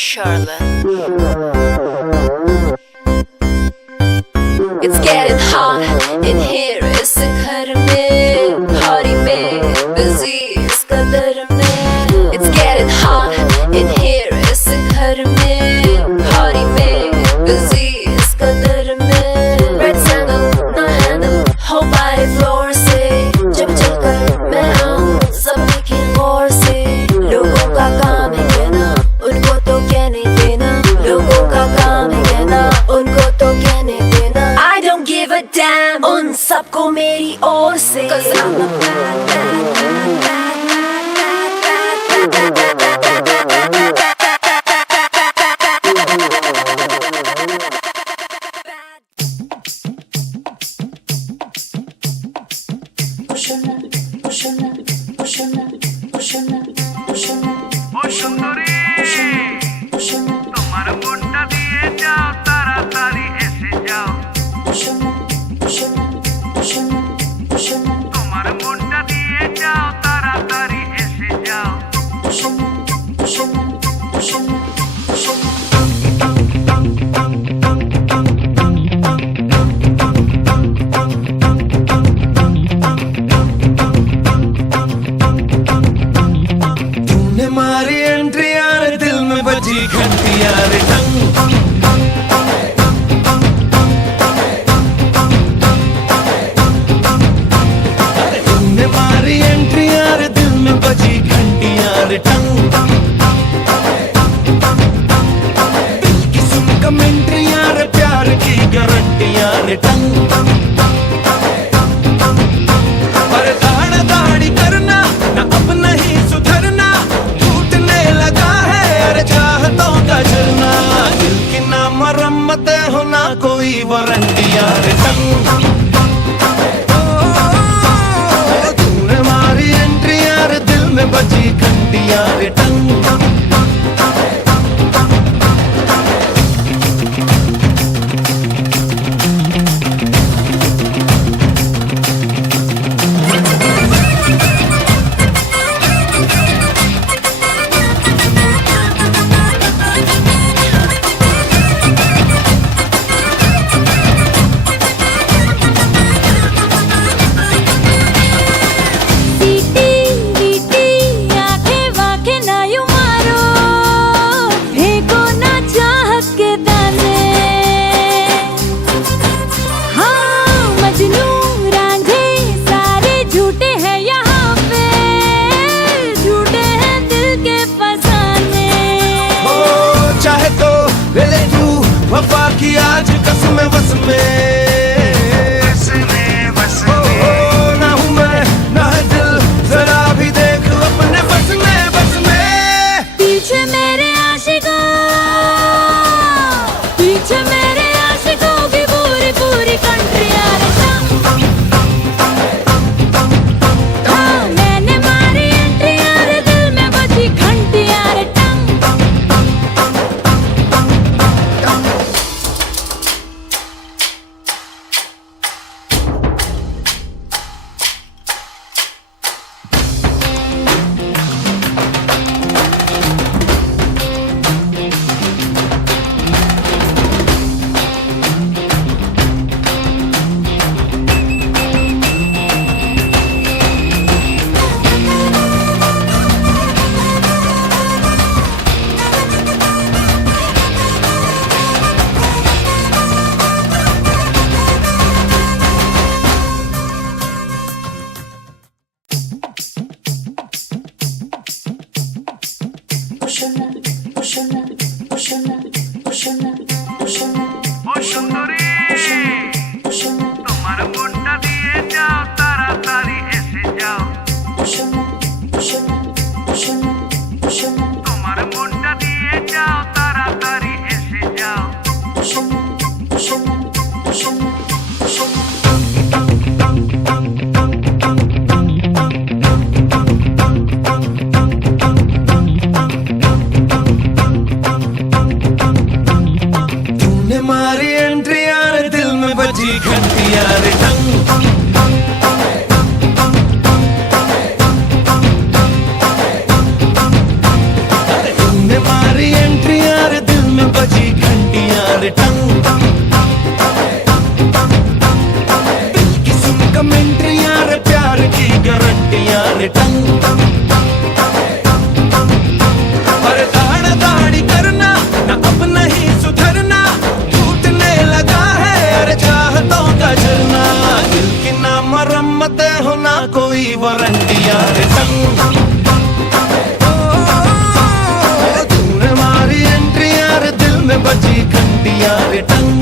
Charlotte. It's getting hot in here, इस घर में party में busy इस कदर में. It's getting hot in here, इस घर में party में busy इस कदर में. Red sandal ना handle whole body floor से जब चलकर मैं आऊँ सभी की ओर से. लोगों का काम है कहना उनको तो कहने देना. लोगों का काम है कहना उनको तो कहने देना. I don't give a damn उन सबको मेरी ओर से. 'Cause I'm a bad, bad, bad, bad, bad, bad, bad, bad, তোমার মনটা দিয়ে যাও তাড়াতাড়ি এসে যাও. তোমার মনটা দিয়ে যাও তাড়াতাড়ি এসে যাও. तूने मारी एंट्री यार दिल में बजी घंटी यार टंग. तूने मारी एंट्री यार दिल में बजी घंटी यार टंग. दिल की सुन कमेंट्री यार प्यार की गारंटी यार टंग. पर दाढ़ दाढ़ी करना ना अब नहीं सुधरना. टूटने लगा है यार चाहतों का झरना. दिल की ना मरम्मत हो ना कोई वारंटी यार टंग. तूने मारी एंट्री यार दिल में बजी घंटी यार टंग. वफा की आज कसम बस में ना हूँ मैं ना है दिल जरा भी देख अपने बस में. पीछे मेरे आशिकों की पूरी पूरी कंट्री यार टंग. हाँ मैंने मारी एंट्री यार दिल में बजी घंटी यार टंग. ও সুন্দরী তোমার মনটা দিয়ে যাও তাড়াতাড়ি এসে যাও. তোমার মনটা দিয়ে যাও তাড়াতাড়ি এসে যাও. तूने मारी एंट्री यार दिल में बजी घंटी यार टंग. तूने मारी एंट्री वारंटी यार टंग तूने मारी एंट्री यार दिल में बजी घंटी यार टंग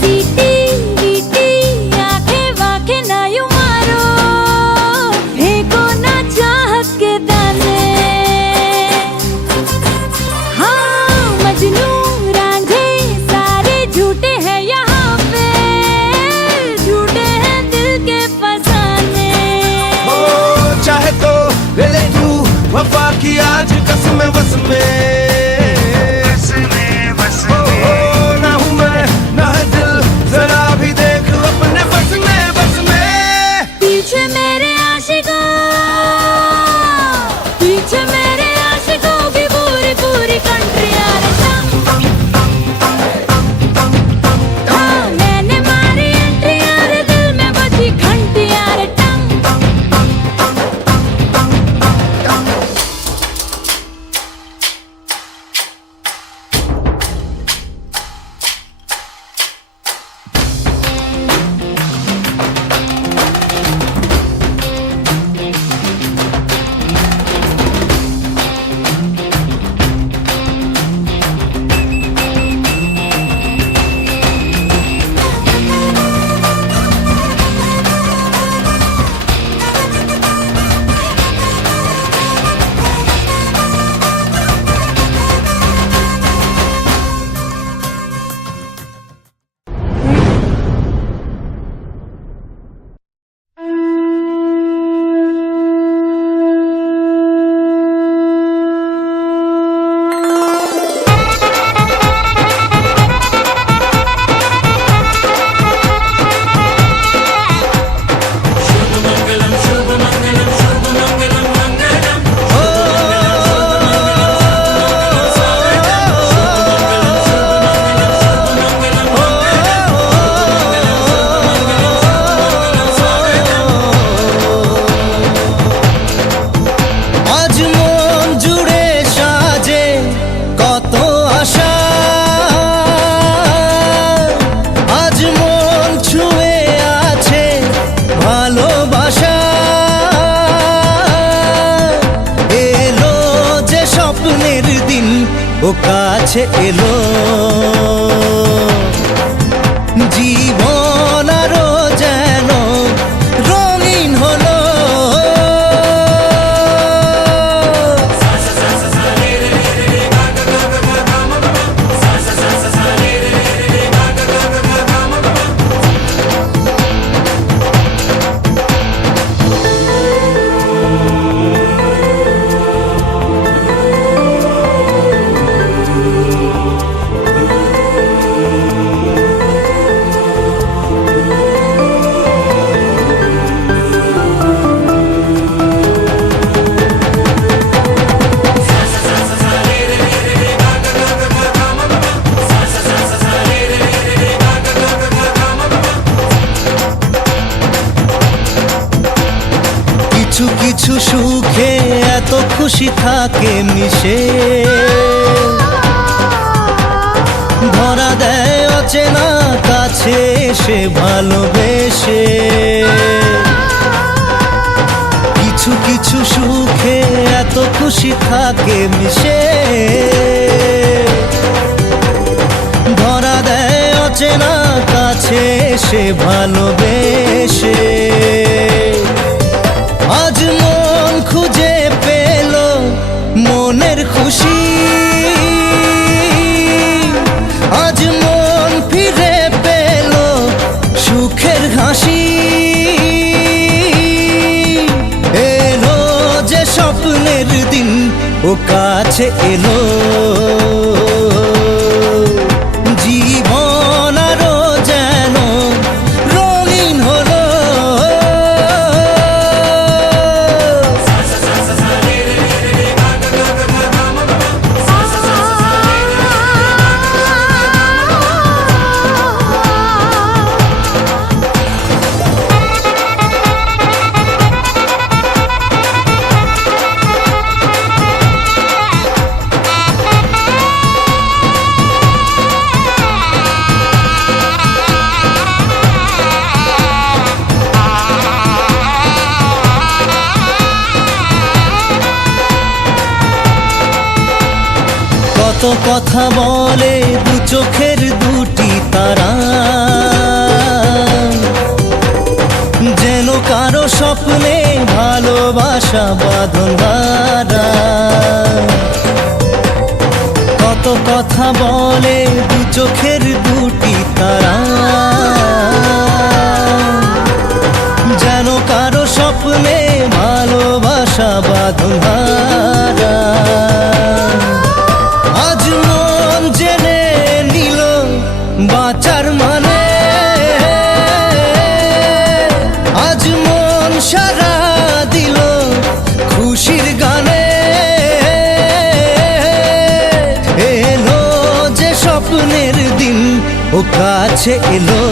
सीटी वीटी आंखें वाखे ना यूं मारो, फेंको ना चाहत के दाने। हाँ मजनू रांझे सारे झूठे हैं यहाँ पे, झूठे हैं दिल के फसाने। ओ चाहे तो ले ले तू वफा की आज कसम बस में ना हूँ मैं ना है दिल जरा भी देख अपने बस में पीछे मेरे आशिकों, पीछे मेरे आशिकों की पूरी पूरी कंट्री यार टंग। हाँ मैंने मारी एंट्री यार दिल में बजी घंटी यार टंग। আজ মন জুড়ে সাজে কত আশা আজ মন ছুঁয়ে আছে ভালোবাসা এলো যে স্বপ্নের দিন ও কাছে এলো জীবন আরো যেন রঙিন হলো কিছু কিছু সুখে এত খুশি থাকে মিশে ধরা দেয় অচেনা কাছে এসে ভালোবেসে কিছু কিছু সুখে এত খুশি থাকে মিশে ধরা দেয় অচেনা কাছে এসে ভালোবেসে আজ মন খুঁজে পেল মনের খুশি আজ মন ফিরে পেল সুখের হাসি এলো যে স্বপ্নের দিন ও কাছে এলো জীবন আরো যেন রঙিন হলো কত কথা বলে দু চোখের দুটি তারা, যেন কারো স্বপ্নে ভালোবাসা বাঁধন হারা। কত কথা বলে দু চোখের দুটি তারা, যেন কারো স্বপ্নে ভালোবাসা বাঁধন হারা। আজ মন জেনে নিল বাঁচার মানে, আজ মন সারা দিল খুশির গানে। এলো যে স্বপ্নের দিন ও কাছে এলো,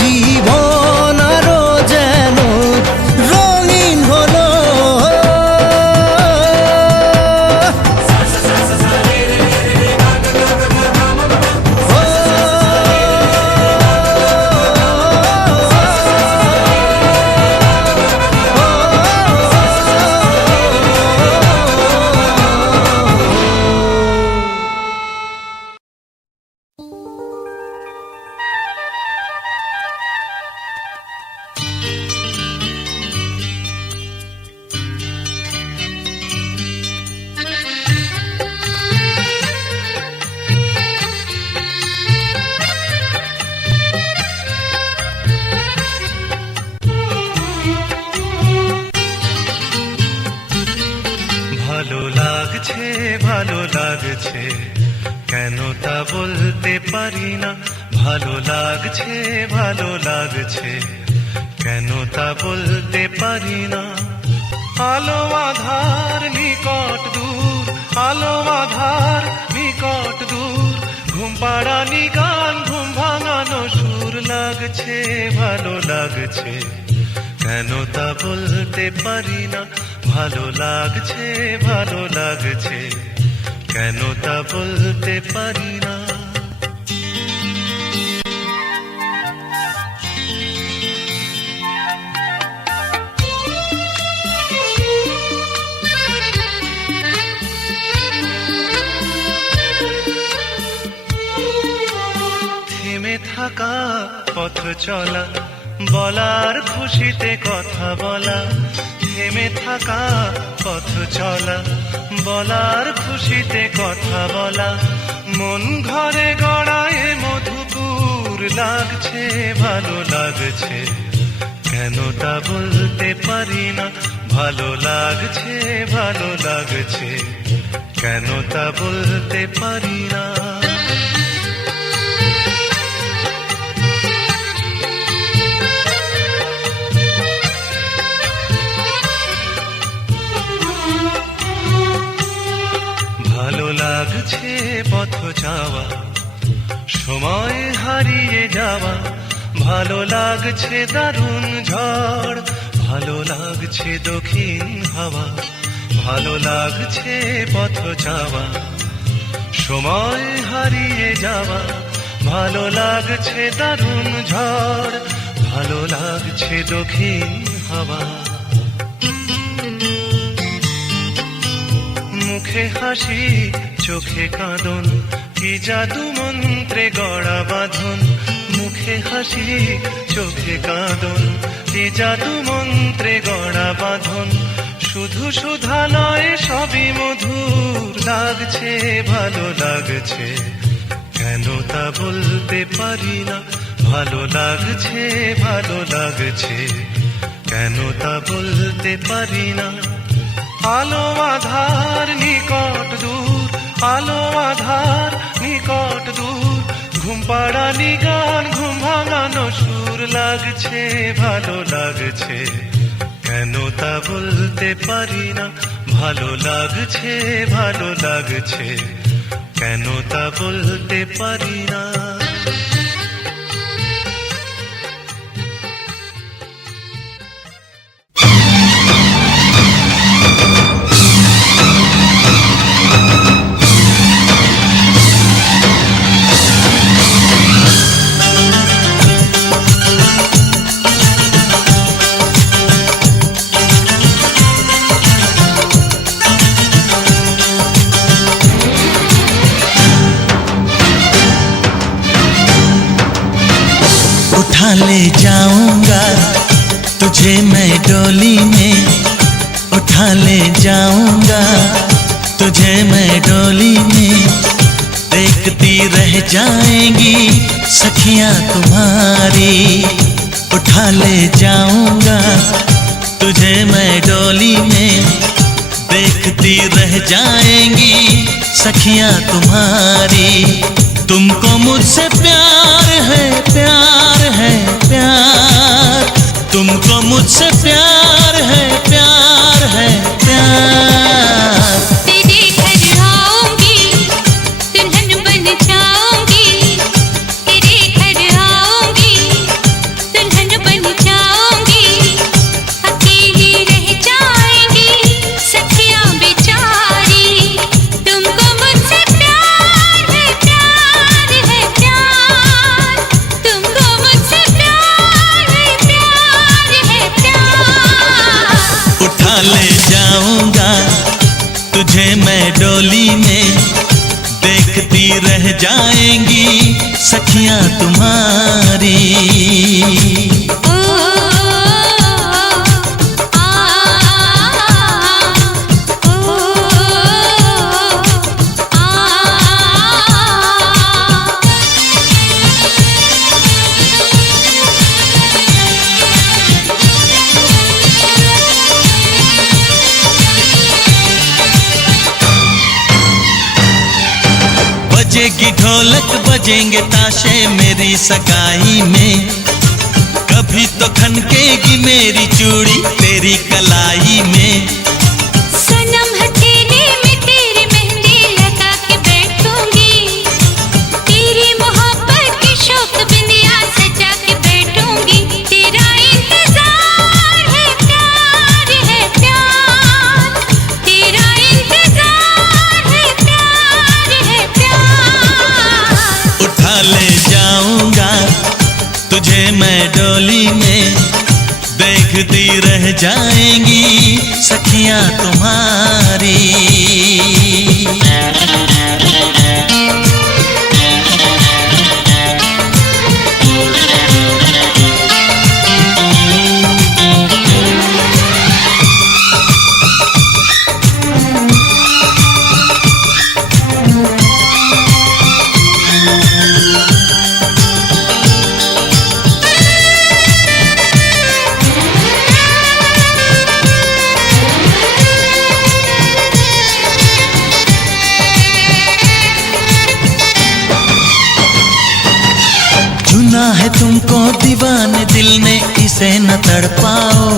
জীবন আরো যেন রঙিন হলো। ভালো লাগছে ভালো লাগছে কেন তা বলতে পারি না, ভালো লাগছে ভালো লাগছে কেন তা বলতে পারি না। আলো আধার নিকট দূর, আলো আধার নিকট দূর, ঘুম পাড়ানি গান ঘুম ভাঙানো সুর, লাগছে ভালো লাগছে কেন তা বলতে পারি না, ভালো লাগছে ভালো লাগছে কেন তা বলতে পারি না। থেমে থাকা পথ চলা, বলার খুশিতে কথা বলা, থেমে থাকা পথ চলা, বলার খুশিতে কথা বলা, মন ঘরে গড়ায় মধুপুর, লাগছে ভালো লাগছে কেন তা বলতে পারি না, ভালো লাগছে ভালো লাগছে কেন তা বলতে পারি না। ভালো লাগছে পথ যাওয়া, সময় হারিয়ে যাওয়া, ভালো লাগছে দারুণ ঝড়, ভালো লাগছে দক্ষিণ হাওয়া, ভালো লাগছে পথ যাওয়া, সময় হারিয়ে যাওয়া, ভালো লাগছে দারুণ ঝড়, ভালো লাগছে দক্ষিণ হাওয়া। মুখে হাসি চোখে কাঁদন, কি জাদু মন্ত্রে গড়া বাঁধন, মুখে হাসি চোখে কাঁদন, কি জাদু মন্ত্রে গড়া বাঁধন, শুধু সুধা নয় সবই মধুর, লাগছে ভালো লাগছে কেন তা বলতে পারি না, ভালো লাগছে ভালো লাগছে কেন তা বলতে পারি না। আলো আধার নিকট দূর, আলো আধার নিকট দূর, ঘুম পাড়ানি গান ঘুম ভাঙানো সুর, লাগছে ভালো লাগছে কেন তা বলতে পারি না, ভালো লাগছে ভালো লাগছে কেন তা বলতে পারি না। जाऊंगा, तुझे मैं डोली में उठा ले जाऊंगा, तुझे मैं डोली में देखती रह जाएंगी सखियां तुम्हारी। उठा ले जाऊंगा, तुझे मैं डोली में देखती रह जाएंगी सखियां तुम्हारी। तुमको मुझसे प्यार है, प्यार है, प्यार, तुमको मुझसे प्यार है, प्यार है, प्यार। तेरे घर आऊंगी, दुल्हन बन जाऊंगी, तेरे घर आऊंगी, दुल्हन बन जाऊंगी, अकेली रह जाएंगी सखियां बेचारी। तुमको मुझसे प्यार है, प्यार है, प्यार, तुमको मुझसे प्यार है, प्यार है, प्यार। उठा ले जाऊंगा, तुझे मैं डोली में देखती रह जाएंगी सखियां तुम्हारी। बजेगी ढोलक, बजेंगे ताशे मेरी सगाई में, कभी तो खनकेगी मेरी चूड़ी तेरी कलाई में। सनम हथेली में तेरी मेहंदी लगा के बैठूंगी, तेरी मोहब्बत की शौक बिंदिया सजा के बैठूंगी। तेरा इंतजार है, प्यार है, प्यार, तेरा इंतजार है, प्यार है, प्यार। उठा ले जाऊंगा, तुझे मैं डोली में देखती रह जाएंगी सखियां तुम्हारी। चुना है तुमको दीवाने दिल ने, इसे न तड़पाओ,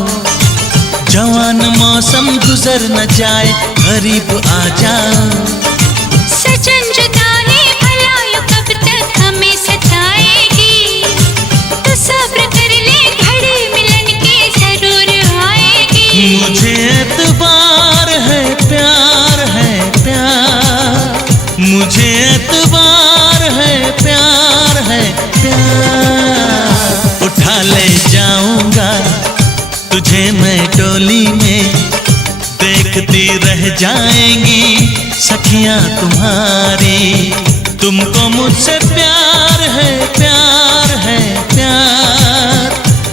जवान मौसम गुजर न जाए करीब आ जाओ। सजन जुदाई भला यूं कब तक हमें सताएगी, तो सब्र कर ले घड़ी मिलन की जरूर आएगी। मुझे एतबार है, प्यार है, प्यार, मुझे एतबार है, प्यार है, प्यार। उठा ले जाऊंगा, तुझे मैं डोली में देखती रह जाएंगी सखियां तुम्हारी। तुमको मुझसे प्यार है, प्यार है, प्यार,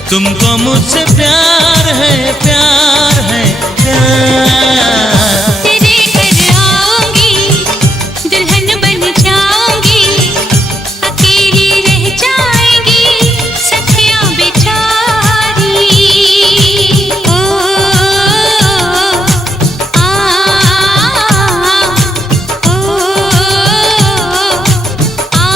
तुमको मुझसे प्यार है, प्यार है, प्यार। तेरे घर आऊंगी, दुल्हन बन जाऊंगी, अकेली रह जाएंगी सखियां बेचारी। ओ आ ओ आ।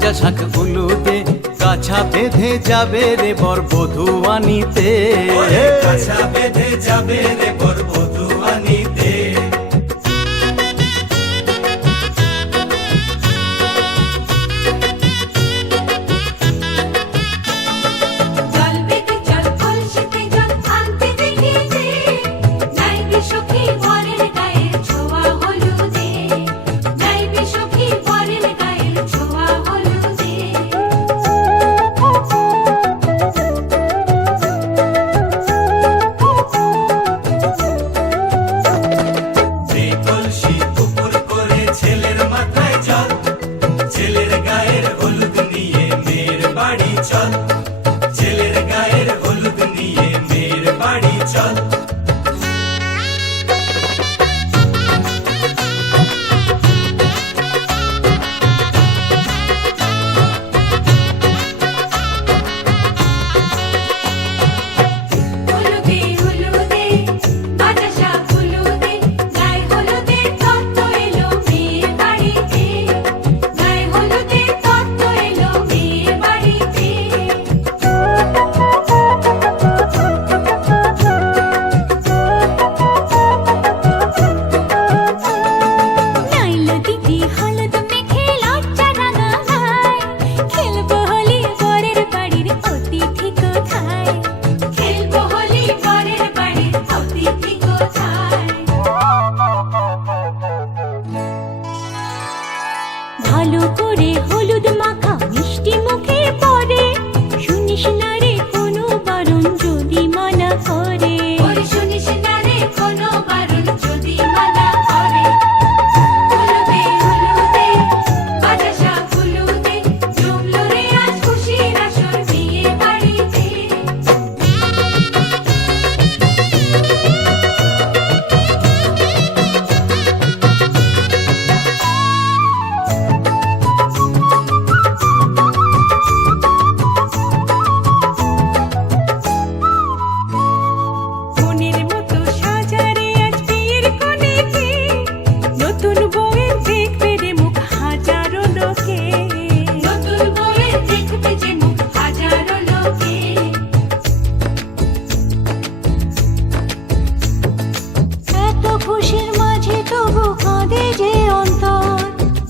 ভাজা শাক উলুতে কাছা বেঁধে যাবে রে বর বধূ আনিতে কাছা বেঁধে যাবে রে বর বধূ আনিতে জল বেঁধে চল কলসিতে জল আনতে দেখি যে নাইবে সখী বরের গায়ের ছোঁয়া হলুদে নাইবে সখী বরের গায়ের ছোঁয়া হলুদে যে কলসি উপর করে ছেলের মাথায় জল ছেলের গায়ের হলুদ নিয়ে মেয়ের বাড়ি চল ছেলের গায়ের হলুদ নিয়ে মেয়ের বাড়ি চল হলুদে হলুদে ভাজা শাক হলুদে গায়ে হলুদে তত্ত্ব এলো মেয়ের বাড়িতে গায়ে হলুদে তত্ত্ব এলো মেয়ের বাড়িতে নাইলো দিদি হলুদ মেখে লজ্জা রাঙায় খেলবো হোলি বরের বাড়ির অতিথি কোথায় খেলবো হোলি বরের বাড়ির অতিথি কোথায় ভালো করে হলুদ মাখা মিষ্টি মুখে পড়ে শুনিস না রে কোনো বারণ যদি মানা করে ওরে শুনিস না রে কোনো বারণ যদি মানা করে হলুদে হলুদে ভাজা শাক হলুদে জমলো রে আজ খুশির আসর বিয়ে বাড়িতে মনের মতো সাজারে আজ বিয়ের কোণেতে নতুন বউয়ের দেখবে রে মুখ হাজারো লোকে নতুন বউয়ের দেখবে যে মুখ হাজারো লোকে এত খুশির মাঝে তবু কাঁদে যে অন্তর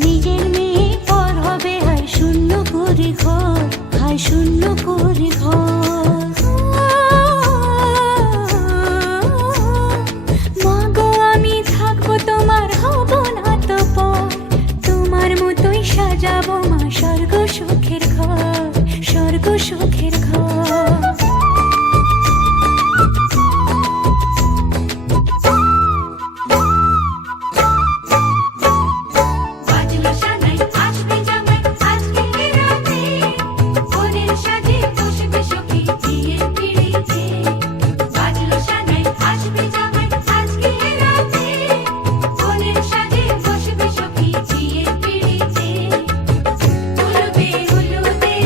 নিজের মেয়ে পর হবে হায় শূন্য করে ঘর হায় শূন্য করে ঘর মা গো আমি থাকবো তোমার হব না তো পর তোমার মতোই সাজাবো মা স্বর্গ সুখের ঘর স্বর্গ সুখের ঘর বাজলো সানাই আসবে জামাই আজকে রাতে ওদের সাথে বসবে সখী বিয়ের পিড়িতে বাজলো সানাই আসবে জামাই আজকে রাতে ওদের সাথে বসবে সখী বিয়ের পিড়িতে হলুদে হলুদে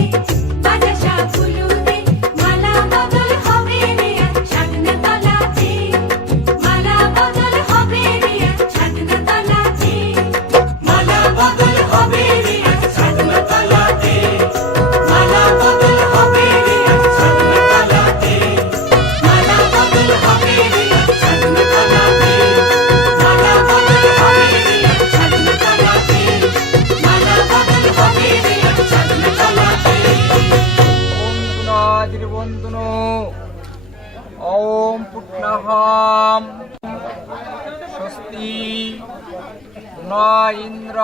ভাজা শাক হলুদে মালা বদল হবে রে আজ ছাদনা তলাতে মালা বদল হবে রে আজ ছাদনা তলাতে মালা বদল হবে রে আজ ছাদনা তলাতে মালা বদল হবে রে আজ ছাদনা তলাতে মালা বদল হবে রে আজ ছাদনা তলাতে মালা বদল হবে রে আজ ছাদনা তলাতে মালা বদল হবে রে আজ ছাদনা তলাতে বন্ধুনো ওম পুট্নাহাম স্বস্তি ন ইন্দ্র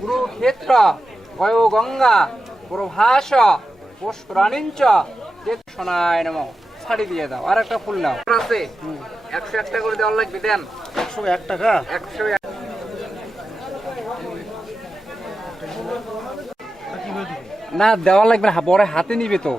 কুরুক্ষেত্র বয় গঙ্গা প্রভাস পুষ্করাণিঞ্চ শোনায় নম ছাড়ি দিয়ে দাও আর একটা ফুল নাও আছে 101 টাকা করে দেওয়ার লাগবে দেন 101 টাকা 101 না দেওয়া লাগবে না পরে হাতে নিবে তো